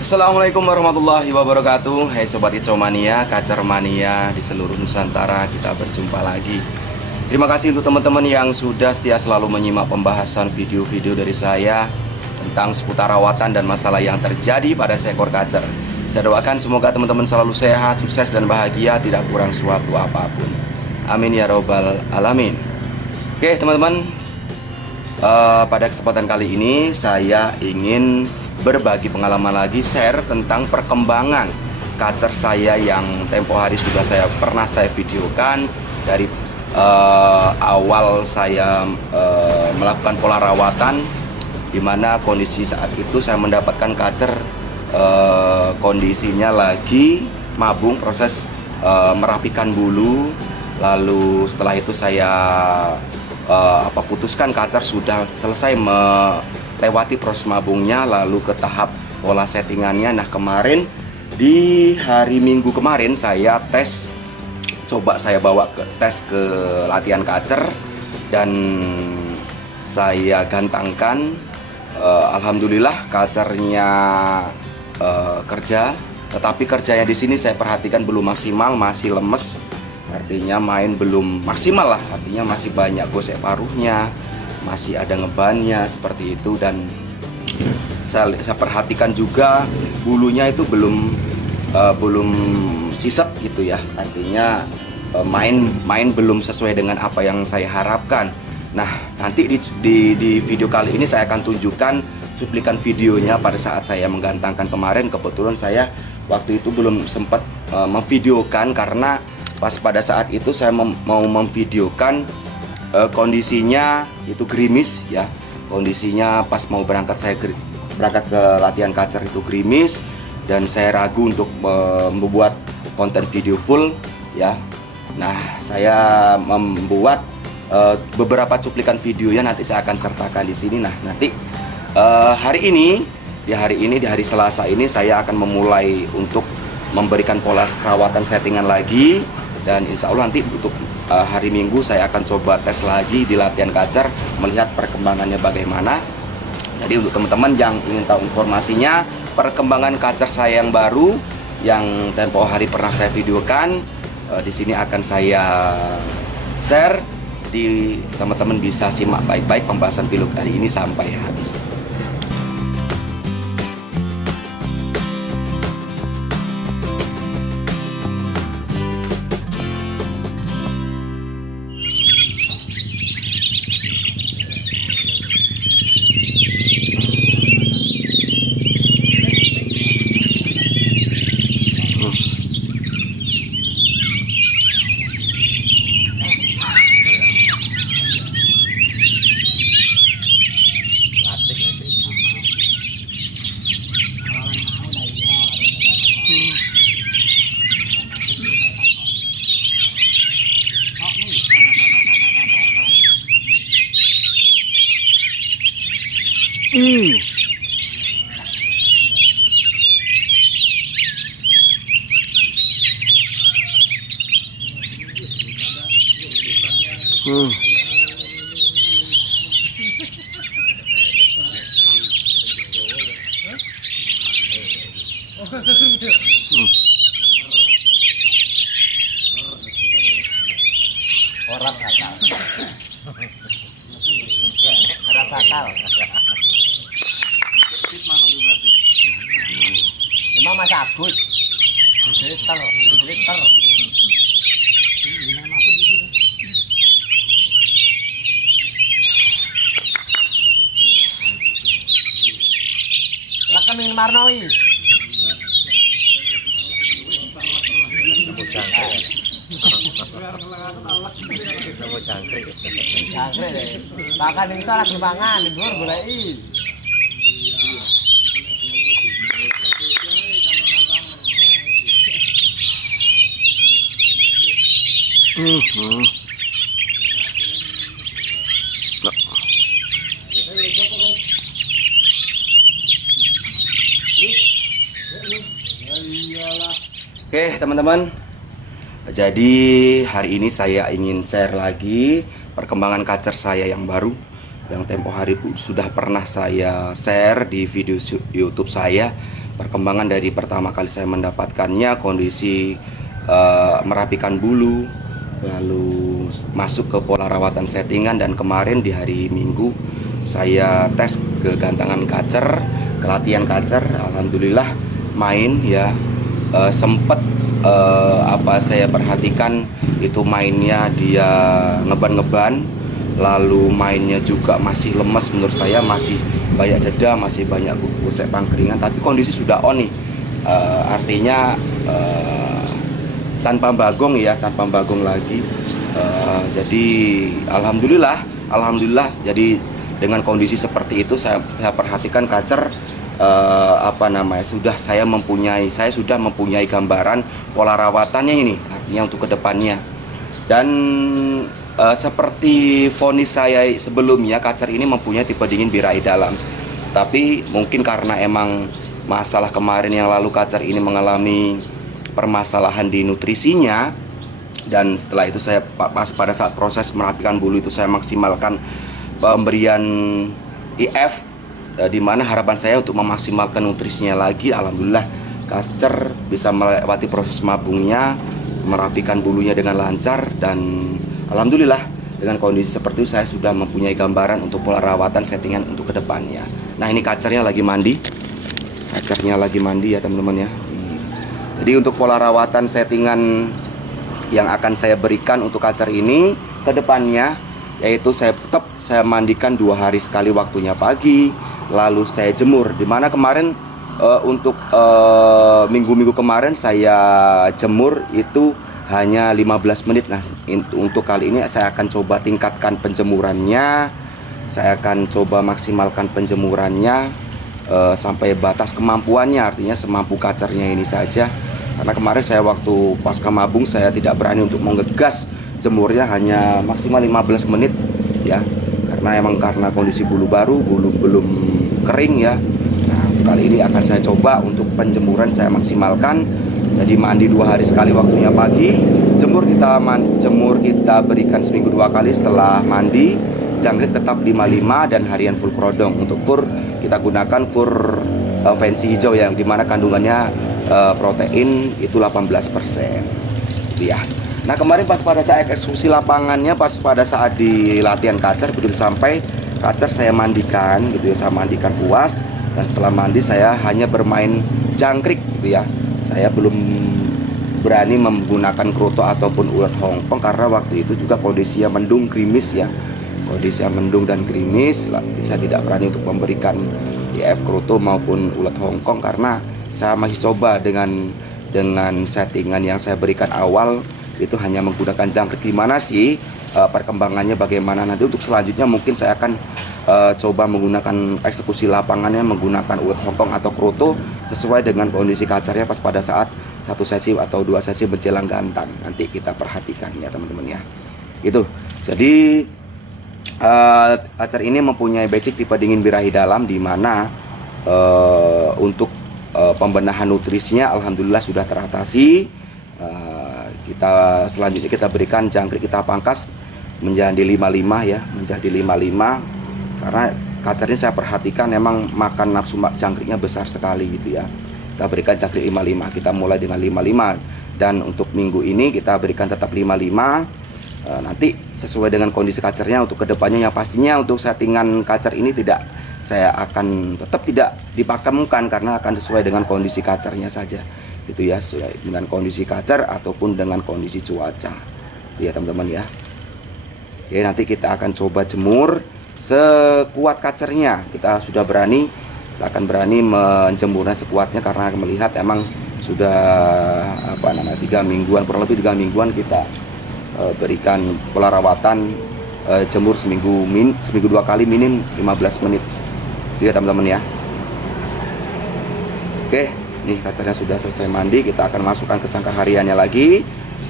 Assalamualaikum warahmatullahi wabarakatuh. Hai Sobat Icomania, Kacer Mania di seluruh Nusantara, kita berjumpa lagi. Terima kasih untuk teman-teman yang sudah setia selalu menyimak pembahasan video-video dari saya tentang seputar rawatan dan masalah yang terjadi pada seekor kacer. Saya doakan semoga teman-teman selalu sehat, sukses dan bahagia, tidak kurang suatu apapun. Amin ya robbal alamin. Oke teman-teman, pada kesempatan kali ini saya ingin berbagi pengalaman lagi, share tentang perkembangan kacer saya yang tempo hari sudah pernah saya videokan dari awal saya melakukan pola rawatan, dimana kondisi saat itu saya mendapatkan kacer kondisinya lagi mabung, proses merapikan bulu. Lalu setelah itu saya putuskan kacer sudah selesai lewati proses mabungnya, lalu ke tahap pola settingannya. Nah kemarin di hari Minggu kemarin saya coba saya bawa ke tes ke latihan kacer dan saya gantangkan. Alhamdulillah kacernya kerja, tetapi kerjanya di sini saya perhatikan belum maksimal, masih lemes. Artinya main belum maksimal lah, artinya masih banyak gosek paruhnya, masih ada ngebannya seperti itu. Dan saya perhatikan juga bulunya itu belum siset gitu ya, artinya main belum sesuai dengan apa yang saya harapkan. Nah nanti di video kali ini saya akan tunjukkan cuplikan videonya pada saat saya menggantangkan kemarin. Kebetulan saya waktu itu belum sempat memvideokan karena pas pada saat itu saya mau memvideokan kondisinya itu gerimis ya. Kondisinya pas mau berangkat berangkat ke latihan kacer itu gerimis, dan saya ragu untuk membuat konten video full ya. Nah saya membuat beberapa cuplikan videonya, nanti saya akan sertakan di sini. Nah nanti di hari Selasa ini saya akan memulai untuk memberikan pola rawatan settingan lagi, dan insya Allah nanti untuk hari Minggu saya akan coba tes lagi di latihan kacer, melihat perkembangannya bagaimana. Jadi untuk teman-teman yang ingin tahu informasinya, perkembangan kacer saya yang baru yang tempo hari pernah saya videokan, di sini akan saya share. Di teman-teman bisa simak baik-baik pembahasan video kali ini sampai habis. Orang bakal. Orang bakal. Emang Mas Agus. Liter. Lah kemin Marnowi. Jangkrik. Bahkan itu lagi mangan, di luar boleh. Oke teman-teman, jadi hari ini saya ingin share lagi perkembangan kacer saya yang baru, yang tempo hari sudah pernah saya share di video YouTube saya, perkembangan dari pertama kali saya mendapatkannya, kondisi merapikan bulu, lalu masuk ke pola rawatan settingan, dan kemarin di hari Minggu saya tes ke gantangan kacer, ke latihan kacer. Alhamdulillah main ya, sempet saya perhatikan itu mainnya dia ngeban-ngeban, lalu mainnya juga masih lemes, menurut saya masih banyak jeda, masih banyak gusek pangkringan, tapi kondisi sudah on nih. Artinya tanpa bagong ya, tanpa bagong lagi. Jadi alhamdulillah jadi dengan kondisi seperti itu saya perhatikan kacer saya sudah mempunyai gambaran pola rawatannya ini, artinya untuk kedepannya. Dan seperti vonis saya sebelumnya, kacer ini mempunyai tipe dingin birahi dalam, tapi mungkin karena emang masalah kemarin yang lalu kacer ini mengalami permasalahan di nutrisinya, dan setelah itu saya pada saat proses merapikan bulu itu saya maksimalkan pemberian IF, di mana harapan saya untuk memaksimalkan nutrisinya lagi. Alhamdulillah kacer bisa melewati proses mabungnya, merapikan bulunya dengan lancar, dan alhamdulillah dengan kondisi seperti itu saya sudah mempunyai gambaran untuk pola rawatan settingan untuk kedepannya. Nah, ini kacernya lagi mandi ya teman-teman ya. Jadi untuk pola rawatan settingan yang akan saya berikan untuk kacer ini ke depannya, yaitu saya mandikan 2 hari sekali, waktunya pagi, lalu saya jemur. Dimana kemarin untuk minggu-minggu kemarin saya jemur itu hanya 15 menit. Nah, untuk kali ini saya akan coba tingkatkan penjemurannya, saya akan coba maksimalkan penjemurannya sampai batas kemampuannya, artinya semampu kacernya ini saja. Karena kemarin saya waktu pasca mabung saya tidak berani untuk menggegas jemurnya, hanya maksimal 15 menit ya, karena kondisi bulu baru, bulu belum kering ya. Nah, kali ini akan saya coba untuk penjemuran saya maksimalkan. Jadi mandi 2 hari sekali, waktunya pagi. Jemur kita berikan seminggu 2 kali. Setelah mandi, jangkrik tetap 55 dan harian full krodong. Untuk fur kita gunakan fur fancy hijau yang dimana kandungannya protein itu 18% ya. Nah, kemarin pas pada saat eksekusi lapangannya, pas pada saat di latihan kacer, begitu sampai kacer saya mandikan gitu ya, saya mandikan puas, dan setelah mandi saya hanya bermain jangkrik gitu ya. Saya belum berani menggunakan kroto ataupun ulat Hongkong karena waktu itu juga kondisinya mendung gerimis ya. Kondisinya mendung dan gerimis, saya tidak berani untuk memberikan IF kroto maupun ulat Hongkong karena saya masih coba dengan settingan yang saya berikan awal itu hanya menggunakan jangkrik. Gimana sih perkembangannya, bagaimana nanti untuk selanjutnya mungkin saya akan coba menggunakan eksekusi lapangannya menggunakan ulat Hongkong atau kroto sesuai dengan kondisi kacernya pas pada saat 1 sesi atau 2 sesi menjelang gantang. Nanti kita perhatikan ya teman-teman ya. Itu. Jadi kacer ini mempunyai basic tipe dingin birahi dalam, di mana untuk pembenahan nutrisinya alhamdulillah sudah teratasi. Selanjutnya kita berikan jangkrik, kita pangkas menjadi 55 ya, menjadi 55 karena kacer ini saya perhatikan memang makan nafsu jangkriknya besar sekali gitu ya. Kita berikan jangkrik 55, kita mulai dengan 55, dan untuk minggu ini kita berikan tetap 55. Nanti sesuai dengan kondisi kacernya untuk kedepannya, yang pastinya untuk settingan kacer ini saya akan tetap tidak dipakemkan karena akan sesuai dengan kondisi kacernya saja gitu ya, sesuai dengan kondisi kacer ataupun dengan kondisi cuaca ya teman-teman ya. Oke, nanti kita akan coba jemur sekuat kacernya. Kita akan berani menjemurnya sekuatnya karena melihat emang sudah 3 mingguan, kurang lebih 3 mingguan kita berikan pola rawatan jemur seminggu 2 kali, minim 15 menit ya teman-teman ya. Oke, nih kacernya sudah selesai mandi, kita akan masukkan ke sangkar hariannya lagi.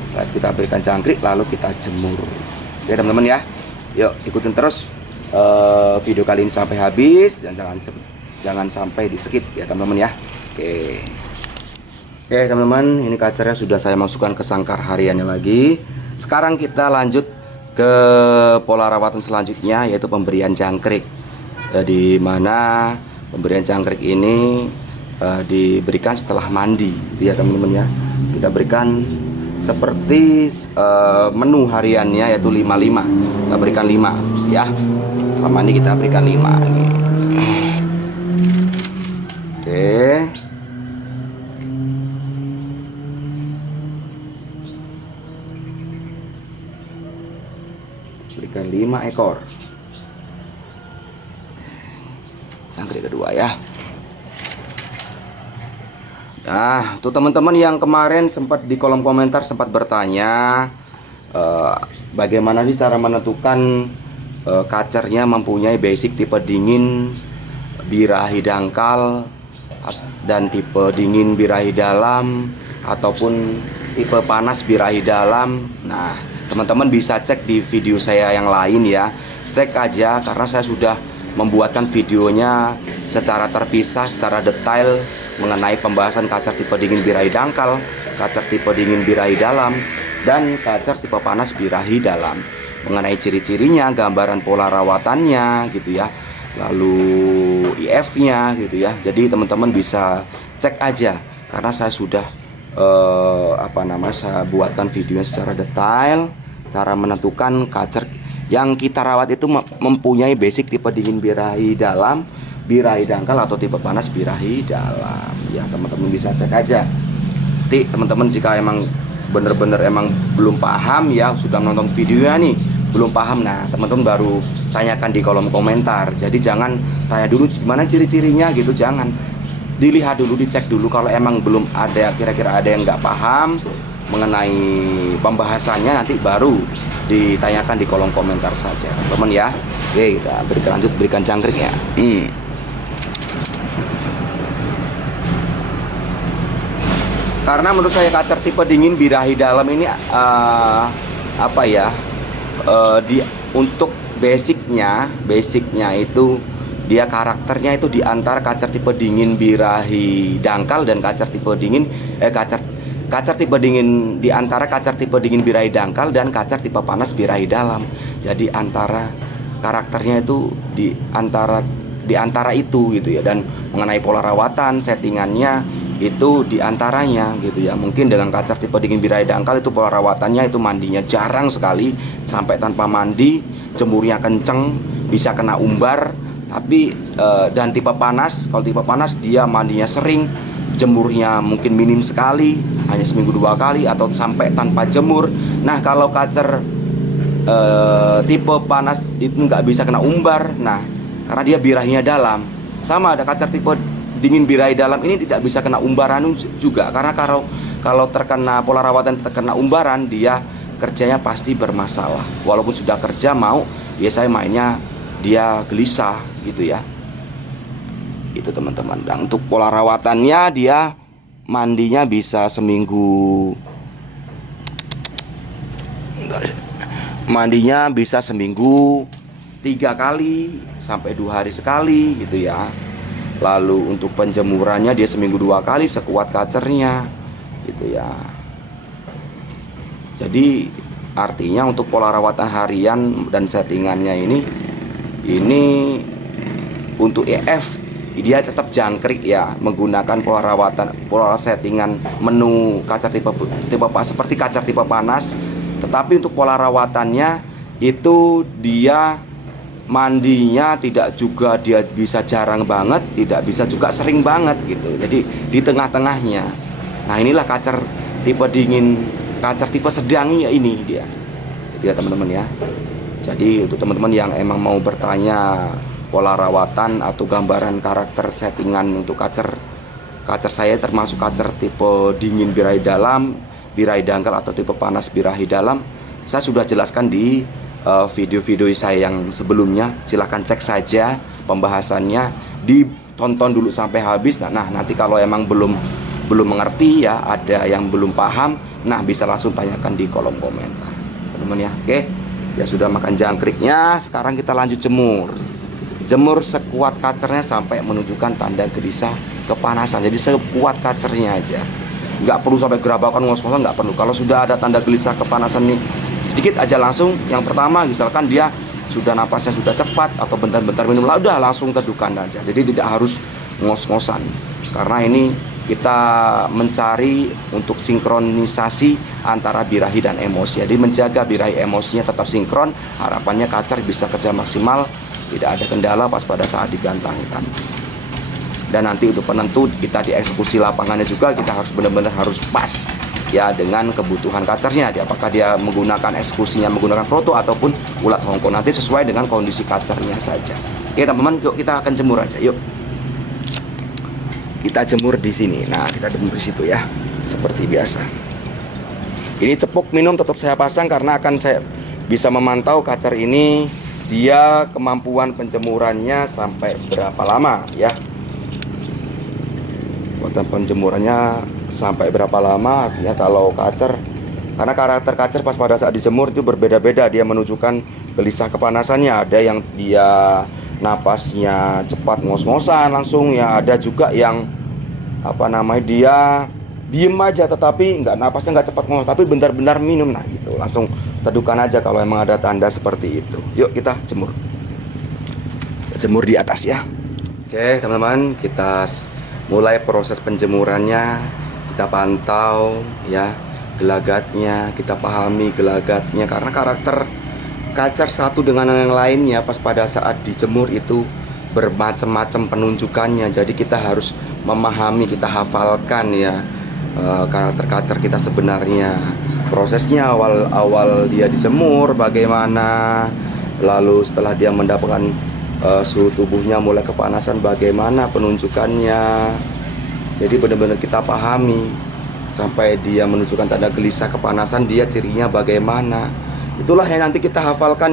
Setelah itu kita berikan jangkrik lalu kita jemur. Oke teman-teman ya, yuk ikutin terus video kali ini sampai habis, dan jangan sampai di skip ya teman-teman ya. Oke teman-teman, ini kacernya sudah saya masukkan ke sangkar hariannya lagi. Sekarang kita lanjut ke pola rawatan selanjutnya, yaitu pemberian jangkrik. Di mana pemberian jangkrik ini diberikan setelah mandi, gitu ya teman-teman ya. Kita berikan seperti menu hariannya, yaitu 5-5. Kita berikan 5 ya. Setelah mandi kita berikan 5. Oke. Berikan 5 ekor. Jangkrik kedua ya. Nah, untuk teman-teman yang kemarin sempat di kolom komentar sempat bertanya bagaimana sih cara menentukan kacernya mempunyai basic tipe dingin birahi dangkal dan tipe dingin birahi dalam ataupun tipe panas birahi dalam. Nah, teman-teman bisa cek di video saya yang lain ya. Cek aja karena saya sudah membuatkan videonya secara terpisah, secara detail mengenai pembahasan kacer tipe dingin birahi dangkal, kacer tipe dingin birahi dalam, dan kacer tipe panas birahi dalam. Mengenai ciri-cirinya, gambaran pola rawatannya gitu ya, lalu IF-nya gitu ya. Jadi teman-teman bisa cek aja karena saya sudah saya buatkan videonya secara detail, cara menentukan kacer yang kita rawat itu mempunyai basic tipe dingin birahi dalam, birahi dangkal atau tipe panas birahi dalam. Ya teman-teman bisa cek aja. Nanti teman-teman jika emang bener-bener emang belum paham ya, sudah nonton videonya nih belum paham, nah teman-teman baru tanyakan di kolom komentar. Jadi jangan tanya dulu gimana ciri-cirinya gitu, jangan. Dilihat dulu, dicek dulu. Kalau emang belum ada, kira-kira ada yang nggak paham mengenai pembahasannya, nanti baru ditanyakan di kolom komentar saja teman-teman ya. Oke, kita lanjut berikan jangkriknya. Karena menurut saya kacer tipe dingin birahi dalam ini untuk basicnya itu dia karakternya itu di antara kacer tipe dingin birahi dangkal dan kacer tipe dingin kacer tipe dingin di antara kacer tipe dingin birahi dangkal dan kacer tipe panas birahi dalam. Jadi antara karakternya itu di antara itu gitu ya. Dan mengenai pola rawatan, settingannya itu di antaranya gitu ya. Mungkin dengan kacer tipe dingin birahi dangkal itu pola rawatannya itu mandinya jarang sekali, sampai tanpa mandi, jemurnya kenceng, bisa kena umbar. Tapi dan tipe panas, kalau tipe panas dia mandinya sering, jemurnya mungkin minim sekali, hanya seminggu 2 kali atau sampai tanpa jemur. Nah kalau kacer tipe panas itu nggak bisa kena umbar, nah karena dia birahinya dalam. Sama ada kacer tipe dingin birahi dalam ini tidak bisa kena umbaran juga, karena kalau terkena pola rawatan terkena umbaran, dia kerjanya pasti bermasalah. Walaupun sudah kerja mau, biasanya mainnya dia gelisah gitu ya. Itu teman-teman. Dan untuk pola rawatannya, dia mandinya bisa seminggu, mandinya bisa seminggu 3 kali sampai 2 hari sekali gitu ya. Lalu untuk penjemurannya dia seminggu 2 kali sekuat kacernya gitu ya. Jadi artinya untuk pola rawatan harian dan settingannya ini untuk EF dia tetap jangkrik ya, menggunakan pola rawatan, pola settingan menu kacer tipe seperti kacer tipe panas. Tetapi untuk pola rawatannya itu dia mandinya tidak juga dia bisa jarang banget, tidak bisa juga sering banget gitu. Jadi di tengah-tengahnya. Nah inilah kacer tipe dingin, kacer tipe sedang ya, ini dia. Itu ya teman-teman ya. Jadi untuk teman-teman yang emang mau bertanya pola rawatan atau gambaran karakter settingan untuk kacer saya, termasuk kacer tipe dingin birahi dalam, birahi dangkal atau tipe panas birahi dalam, saya sudah jelaskan di video-video saya yang sebelumnya. Silahkan cek saja pembahasannya, ditonton dulu sampai habis. Nah nanti kalau emang belum mengerti ya, ada yang belum paham, nah bisa langsung tanyakan di kolom komentar teman-teman ya. Oke, ya sudah makan jangkriknya, sekarang kita lanjut jemur. Jemur sekuat kacernya sampai menunjukkan tanda gelisah kepanasan. Jadi sekuat kacernya aja, nggak perlu sampai gerabakan ngos-ngosan, nggak perlu. Kalau sudah ada tanda gelisah kepanasan nih sedikit aja, langsung yang pertama misalkan dia sudah napasnya sudah cepat atau bentar-bentar minum, udah langsung teduhkan aja. Jadi tidak harus ngos-ngosan. karena ini kita mencari untuk sinkronisasi antara birahi dan emosi. Jadi menjaga birahi emosinya tetap sinkron, harapannya kacer bisa kerja maksimal, tidak ada kendala pas pada saat digantangkan. Dan nanti untuk penentu kita di eksekusi lapangannya juga kita harus benar-benar harus pas ya dengan kebutuhan kacernya. Apakah dia menggunakan eksekusinya menggunakan proto ataupun ulat Hongkong, nanti sesuai dengan kondisi kacernya saja. Oke teman-teman, yuk kita akan jemur aja. Yuk kita jemur di sini. Nah, kita jemur di situ ya, seperti biasa. Ini cepuk minum tetap saya pasang karena akan saya bisa memantau kacer ini dia kemampuan penjemurannya sampai berapa lama ya. Penjemurannya sampai berapa lama, artinya kalau kacer, karena karakter kacer pas pada saat dijemur itu berbeda-beda, dia menunjukkan gelisah kepanasannya. Ada yang dia napasnya cepat ngos-ngosan langsung ya, ada juga yang dia diem aja tetapi napasnya nggak cepat ngos, tapi benar-benar minum. Nah gitu, langsung teduhkan aja kalau emang ada tanda seperti itu. Yuk kita jemur di atas ya. Oke teman-teman, kita mulai proses penjemurannya, kita pantau ya gelagatnya, kita pahami gelagatnya, karena karakter kacer satu dengan yang lainnya pas pada saat dijemur itu bermacam-macam penunjukannya. Jadi kita harus memahami, kita hafalkan ya karakter kacer kita sebenarnya, prosesnya awal dia dijemur bagaimana, lalu setelah dia mendapatkan suhu tubuhnya mulai kepanasan bagaimana penunjukannya. Jadi benar-benar kita pahami sampai dia menunjukkan tanda gelisah kepanasan, dia cirinya bagaimana. Itulah yang nanti kita hafalkan,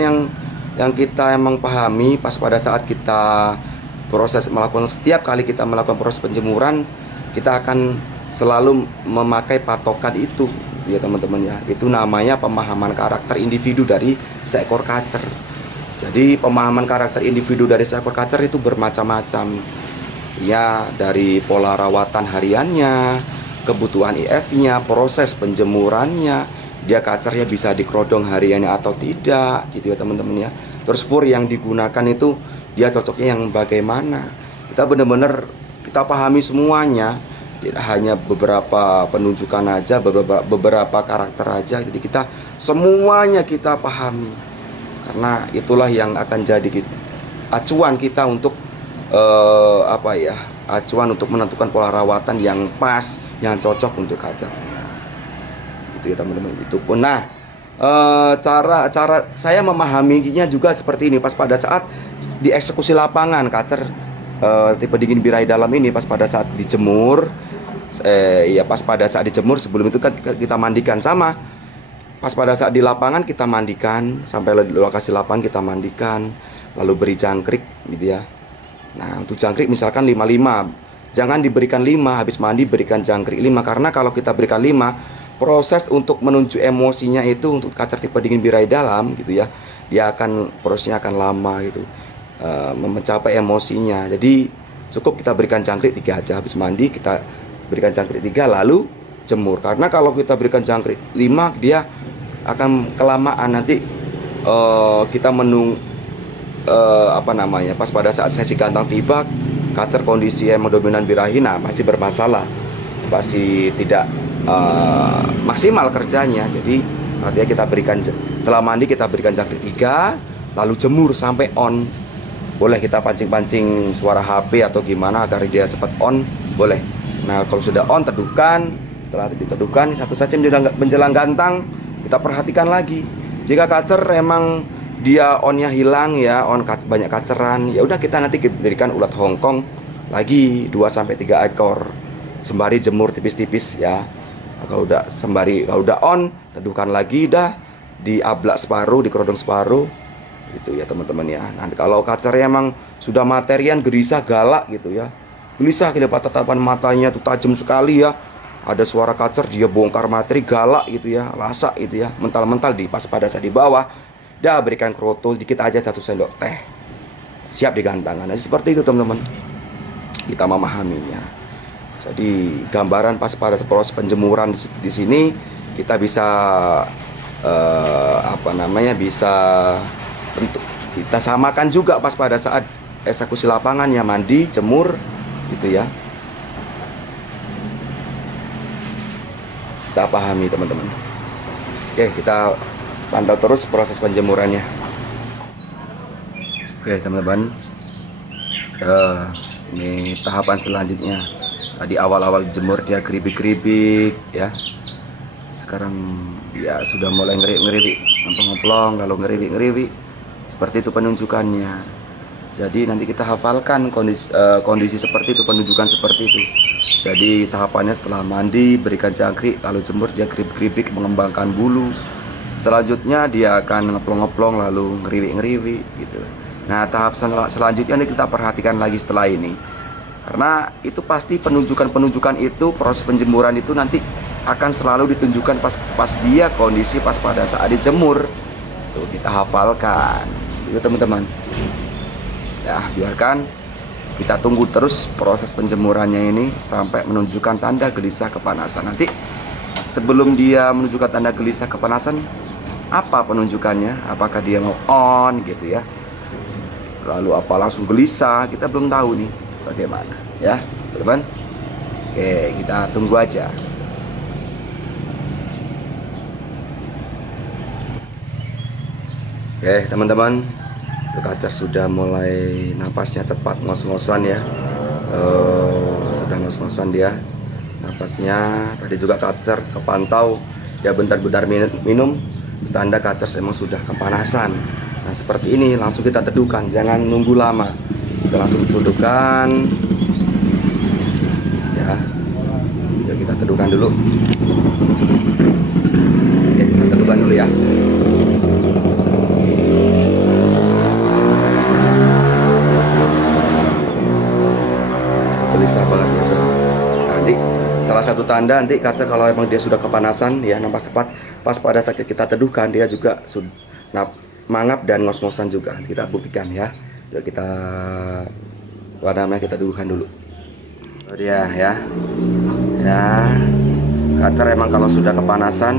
yang kita emang pahami pas pada saat kita setiap kali kita melakukan proses penjemuran, kita akan selalu memakai patokan itu ya teman-teman ya. Itu namanya pemahaman karakter individu dari seekor kacer. Jadi pemahaman karakter individu dari seekor kacer itu bermacam-macam ya, dari pola rawatan hariannya, kebutuhan IF-nya, proses penjemurannya, dia kacernya bisa dikerodong hariannya atau tidak gitu ya teman-teman ya. Terus fur yang digunakan itu dia cocoknya yang bagaimana. Kita benar-benar kita pahami semuanya, tidak hanya beberapa penunjukan aja, beberapa karakter aja. Jadi kita semuanya kita pahami, karena itulah yang akan jadi acuan kita untuk acuan untuk menentukan pola rawatan yang pas, yang cocok untuk kacer. Itu ya teman-teman. Itu pun cara saya memahaminya juga seperti ini. Pas pada saat dieksekusi lapangan kacer tipe dingin birahi dalam ini, pas pada saat dijemur, pas pada saat dijemur sebelum itu kan kita mandikan sama. Pas pada saat di lapangan kita mandikan, sampai lokasi lapangan kita mandikan, lalu beri jangkrik gitu ya. Nah untuk jangkrik misalkan 5-5, jangan diberikan 5 habis mandi berikan jangkrik 5, karena kalau kita berikan 5, proses untuk menuju emosinya itu untuk kacer tipe dingin birahi dalam gitu ya, prosesnya akan lama gitu mencapai emosinya. Jadi cukup kita berikan jangkrik 3 aja, habis mandi kita berikan jangkrik 3 lalu jemur. Karena kalau kita berikan jangkrik 5 dia akan kelamaan, nanti kita pas pada saat sesi gantang tiba kacer kondisi emang dominan birahi, masih bermasalah, masih tidak maksimal kerjanya. Jadi artinya kita berikan setelah mandi kita berikan jangkrik 3 lalu jemur sampai on. Boleh kita pancing-pancing suara HP atau gimana agar dia cepat on, boleh. Nah kalau sudah on teduhkan, setelah diteduhkan satu saja menjelang gantang kita perhatikan lagi. Jika kacer emang dia onnya hilang ya, banyak kaceran, ya udah kita nanti berikan ulat Hongkong lagi 2-3 ekor sembari jemur tipis-tipis ya. Kalau udah on teduhkan lagi, dah diablak separuh, dikerodong separuh gitu ya teman-teman ya. Nanti kalau kacernya emang sudah materian gelisah galak gitu ya, gelisah kelihatan tatapan matanya tuh tajam sekali ya, ada suara kacer dia bongkar materi galak gitu ya, lasak gitu ya, mental-mental pas pada saat di bawah, dah berikan kroto sedikit aja 1 sendok teh, siap digantangkan. Nah, seperti itu teman-teman, kita memahaminya. Jadi gambaran pas pada proses penjemuran di sini kita bisa kita samakan juga pas pada saat eksekusi lapangan ya, mandi, jemur gitu ya. kita pahami teman-teman. Oke, kita pantau terus proses penjemurannya. Oke teman-teman, ini tahapan selanjutnya. Tadi awal-awal jemur dia keripik-keripik ya. Sekarang dia sudah mulai ngeri-ngeri, ngomplong-ngomplong, lalu ngeri-ngeri. Seperti itu penunjukannya. Jadi nanti kita hafalkan kondisi seperti itu, penunjukan seperti itu. Jadi tahapannya setelah mandi, berikan jangkrik, lalu jemur, dia keripik-keripik, mengembangkan bulu. Selanjutnya dia akan ngeplong-ngeplong, lalu ngeriwi-ngeriwi gitu. Nah tahap selanjutnya ini kita perhatikan lagi setelah ini. Karena itu pasti penunjukan-penunjukan itu, proses penjemuran itu nanti akan selalu ditunjukkan pas dia kondisi pas pada saat dijemur. Tuh kita hafalkan. Itu teman-teman. Ya, biarkan kita tunggu terus proses penjemurannya ini sampai menunjukkan tanda gelisah kepanasan. Nanti sebelum dia menunjukkan tanda gelisah kepanasan, apa penunjukannya? Apakah dia mau on gitu ya? Lalu apa langsung gelisah? Kita belum tahu nih bagaimana ya, teman-teman. Oke, kita tunggu aja. Oke, teman-teman. Kacer sudah mulai napasnya cepat, ngos-ngosan ya. Sudah ngos-ngosan dia napasnya. Tadi juga kacer kepantau dia bentar-bentar minum, tanda kacer emang sudah kepanasan. Nah seperti ini langsung kita teduhkan, jangan nunggu lama, kita langsung teduhkan ya. Kita teduhkan dulu. Oke, kita teduhkan dulu ya. Gelisah banget ya. Nanti salah satu tanda nanti kacer kalau emang dia sudah kepanasan ya, napas cepat, pas pada saat kita teduhkan dia juga sudah mangap dan ngos-ngosan juga. Nanti kita buktikan ya. Yuk kita kita teduhkan dulu. Oh dia ya. Ya. Kacer emang kalau sudah kepanasan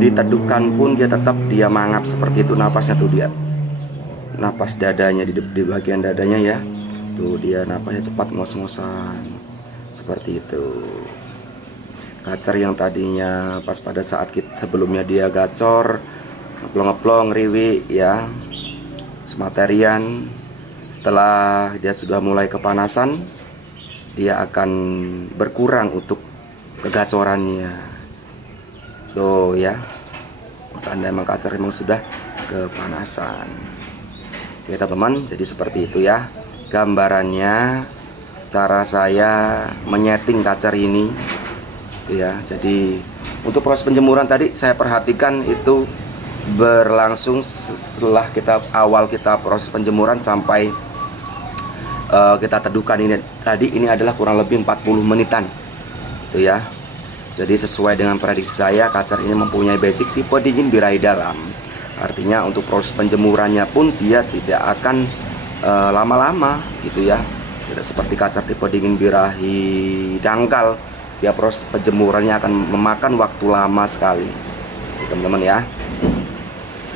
diteduhkan pun dia tetap dia mangap seperti itu, napasnya tuh dia. Napas dadanya di bagian dadanya ya. Tuh dia napasnya cepat, ngos-ngosan seperti itu. Kacer yang tadinya pas pada saat sebelumnya dia gacor, ngeplong-ngeplong, riwi ya, sematerian, setelah dia sudah mulai kepanasan dia akan berkurang untuk kegacorannya. Tuh ya, tanda emang kacer emang sudah kepanasan. Oke teman-teman, jadi seperti itu ya gambarannya, cara saya menyeting kacer ini ya. Jadi untuk proses penjemuran tadi saya perhatikan itu berlangsung setelah kita proses penjemuran sampai kita teduhkan ini tadi, ini adalah kurang lebih 40 menitan itu ya. Jadi sesuai dengan prediksi saya, kacer ini mempunyai basic tipe dingin birahi dalam. Artinya untuk proses penjemurannya pun dia tidak akan lama-lama gitu ya, tidak seperti kacer tipe dingin birahi dangkal, ya proses penjemurannya akan memakan waktu lama sekali teman-teman ya.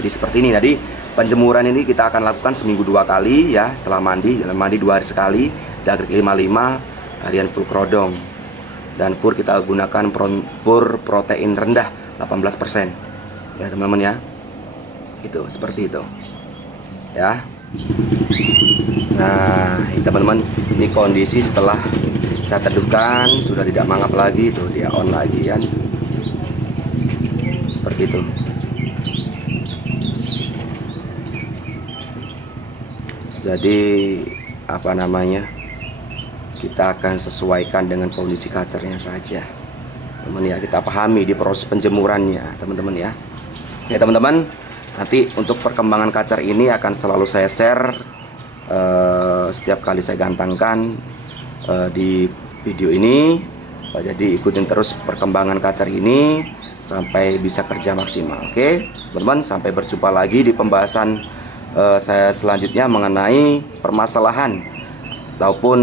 Jadi seperti ini, tadi penjemuran ini kita akan lakukan seminggu 2 kali ya. Setelah mandi 2 hari sekali, jangkrik 55, harian full krodong, dan fur kita gunakan fur protein rendah 18% ya teman-teman ya. Itu seperti itu ya. Nah teman-teman, ini kondisi setelah saya teduhkan sudah tidak mangap lagi, tuh dia on lagi kan, seperti itu. Jadi apa namanya, kita akan sesuaikan dengan kondisi kacernya saja teman ya. Kita pahami di proses penjemurannya teman-teman ya. Oke teman-teman, nanti untuk perkembangan kacer ini akan selalu saya share setiap kali saya gantangkan di video ini. Jadi ikutin terus perkembangan kacer ini sampai bisa kerja maksimal. Oke teman-teman, sampai berjumpa lagi di pembahasan saya selanjutnya mengenai permasalahan ataupun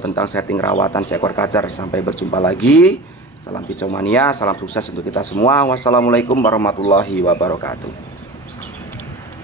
tentang setting rawatan seekor kacer. Sampai berjumpa lagi. Salam Picau Mania, salam sukses untuk kita semua. Wassalamualaikum warahmatullahi wabarakatuh.